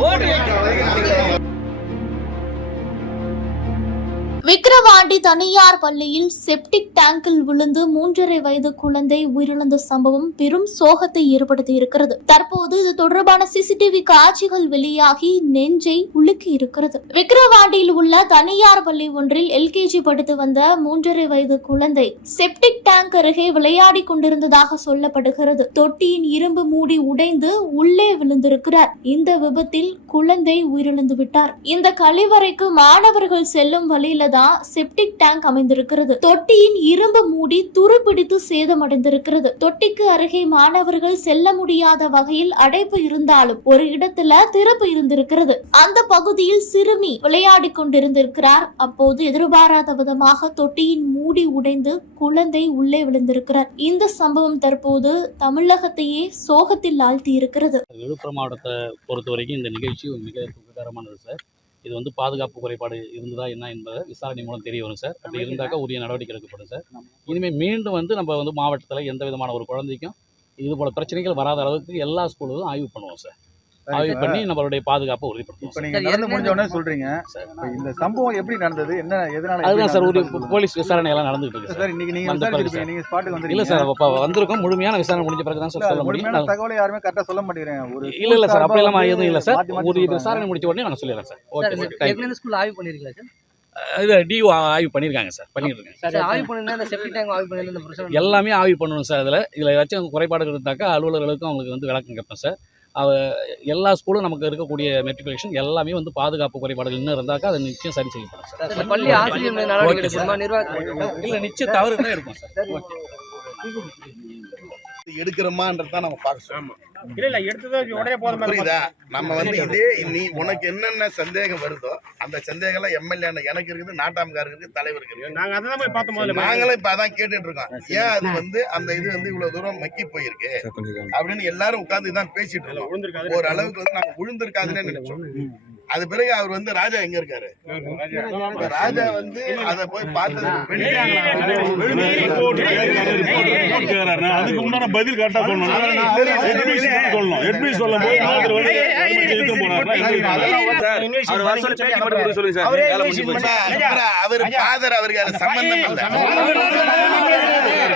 ஓட்டு விக்கிரவாண்டி தனியார் பள்ளியில் செப்டிக் டேங்கில் விழுந்து மூன்றரை வயது குழந்தை உயிரிழந்த சம்பவம் பெரும் சோகத்தை ஏற்படுத்தி இருக்கிறது. தற்போது இது தொடர்பான சிசிடிவி காட்சிகள் வெளியாகி நெஞ்சை உலுக்கி இருக்கிறது. விக்கிரவாண்டியில் உள்ள தனியார் பள்ளி ஒன்றில் எல்கேஜி படித்து வந்த மூன்றரை வயது குழந்தை செப்டிக் டேங்க் அருகே விளையாடி கொண்டிருந்ததாக சொல்லப்படுகிறது. தொட்டியின் இரும்பு மூடி உடைந்து உள்ளே விழுந்திருக்கிறார். இந்த விபத்தில் குழந்தை உயிரிழந்து விட்டார். இந்த கழிவறைக்கு மாணவர்கள் செல்லும் வழியில தான் செப்டிக் டேங்க் அமைந்திருக்கிறது. தொட்டியின் இரும்பு மூடி துருப்பிடித்து சேதமடைந்திருக்கிறது. தொட்டிக்கு அருகே மாணவர்கள் செல்ல முடியாத வகையில் அடைப்பு இருந்தாலும் ஒரு இடத்துல திறப்பு இருந்திருக்கிறது. அந்த பகுதியில் சிறுமி விளையாடி கொண்டிருந்திருக்கிறார். அப்போது எதிர்பாராத விதமாக தொட்டியின் மூடி உடைந்து குழந்தை உள்ளே விழுந்திருக்கிறார். இந்த சம்பவம் தற்போது தமிழகத்தையே சோகத்தில் ஆழ்த்தி இருக்கிறது விழுப்புரம் மாவட்டத்தை பொறுத்த வரைக்கும் இந்த நிகழ்ச்சி மிக துக்ககரமானது சார். இது வந்து பாதுகாப்பு குறைபாடு இருந்ததா என்ன என்பதை விசாரணை மூலம் தெரிய வரும் சார். அப்படி இருந்தாக்கா உரிய நடவடிக்கை எடுக்கப்படும் சார். இனிமேல் மீண்டும் வந்து நம்ம வந்து மாவட்டத்தில் எந்த விதமான ஒரு குழந்தைக்கும் இது போல பிரச்சனைகள் வராத அளவுக்கு எல்லா ஸ்கூலும் ஆய்வு பண்ணுவோம் சார். ஆய்வு பண்ணி நம்மளுடைய பாதுகாப்பை நடந்து முடிஞ்ச உடனே சொல்றீங்க. இந்த சம்பவம் எப்படி நடந்தது? என்ன எதனால அதுதான் சார் ஒரு? போலீஸ் விசாரணை எல்லாம் நடந்துகிட்டு இருக்கு சார் இன்னைக்கு நீங்க வந்த நீங்க ஸ்பாட்டுக்கு இல்ல வந்துருக்கீங்க. சார் அப்போ வந்திருக்கோம். முழுமையான விசாரணை முடிஞ்ச பிறகு தான் சார் சொல்ல முடியும். முழுமையான தகவலை யாருமே கரெக்டா சொல்ல மாட்டேங்கிறாங்க ஒரு இல்ல இல்ல சார் அப்படியெல்லாம் வந்து எதுவும் இல்ல சார். ஒரு. விசாரணை முடிச்ச உடனே நான் சொல்லிடுறேன் சார். ஓகே ஸ்கூல் ஆய்வு பண்ணிருக்கீங்களா சார்? இது டிஓ ஆய்வு பண்ணியிருக்காங்க சார். பண்ணிட்டு இருக்காங்க சார் ஆய்வு பண்ணிருந்தா இந்த செப்டி டேங்க் ஆய்வு பண்ணிருந்த இந்த பிரச்சனை எல்லாமே ஆய்வு பண்ணணும் சார் இதில். இதில் ஏதாச்சும் குறைபாடுகள் இருந்தாக்கா அலுவலர்களுக்கும் அவங்களுக்கு வந்து விளக்கம் கேட்பேன் சார். எல்லா ஸ்கூலும் நமக்கு இருக்கக்கூடிய மெட்ரிகுலேஷன் எல்லாமே வந்து பாதுகாப்பு குறைபாடுகள் இன்னும் இருந்தாக்கா அதை நிச்சயம் சரி செய்யப்படும் சார். பள்ளி ஆசிரியர் இல்லை நிச்சயம் தவறு தான் இருக்கும் சார். ஓகே எடுக்கிறோமான்றதான் நம்ம பார்க்க சொல்லணும் இல்ல இல்ல எடுத்தது உடனே போதும் புரியுதா? நம்ம வந்து இதே நீ உனக்கு என்னென்ன சந்தேகம் வருதோ அந்த சந்தேகம் எம்எல்ஏ எனக்கு இருக்குது நாட்டாமக்காரருக்கு இருக்குது தலைவருக்கு இருக்குது. நாங்க அதான் போய் பார்த்தோம் முதல்ல. நாங்களும் இப்ப அதான் கேட்டுட்டு இருக்கோம். ஏன் அது வந்து அந்த இது வந்து இவ்வளவு தூரம் மக்கி போயிருக்கு? அப்படின்னு எல்லாரும் உட்கார்ந்து இதான் பேசிட்டு இருக்கோம். ஒரு அளவுக்கு வந்து நாங்க விழுந்திருக்காதுன்னு நினைச்சோம். அது பிறகு அவர் வந்து ராஜா எங்க இருக்காரு ராஜா வந்து அத போய் பார்த்தது அதுக்கு உண்டான பதில் கரெக்டா சொல்லணும் சொல்லணும் எட்மிஸ் சொல்லும் போது அவர் ஃபாதர் அவருக்கு அது சம்பந்தம் இல்லை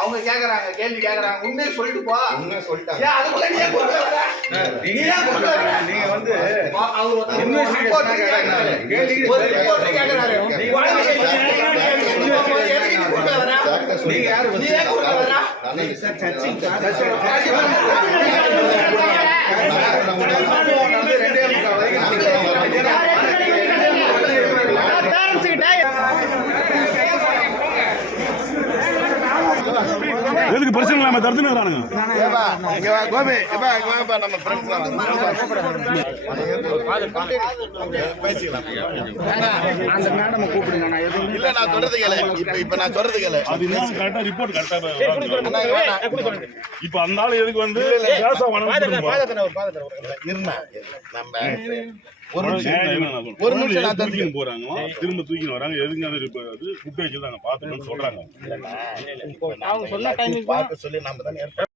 அவங்க கேக்குறாங்க கேள்வி கேக்குறாங்க. உண்மையை சொல்லிட்டு போ. உண்மையை சொல்லிட்டாங்க. ஏன் அதுக்குள்ள நீ ஏன் கொண்டு வர? நீ ஏன் கொண்டு வர? நீங்க வந்து அவர் ஒரு report கேக்குறாரு. ஒரு கொண்டு வர? நீங்க யாரு நீ ஏன் கொண்டு வர? எதுக்கு எல்லாம் வந்து. பேசிக்கலாம். அந்த மேடம் கூப்பிடுங்க நான் எதுவும் இல்ல நான் சொல்றது கேளு இப்ப இப்ப நான் சொல்றது கேளு அது இன்னும் கரெக்டா ரிப்போர்ட் கரெக்டா அண்ணா, இங்க வாண்ணா. இப்ப அந்த ஆளு எதுக்கு வந்து பேச. நம்ம ஒரு நிமிஷம். ஒரு நிமிஷம் நான் தூக்கின்னு தெரிஞ்சுக்கிறேன். போறாங்க திரும்ப தூக்கின்னு வராங்க. எதுங்க அது? அது பாத்துக்கணும்னு சொல்றாங்க. பார்க்க சொல்லி நாம தானே ஏற்பாடு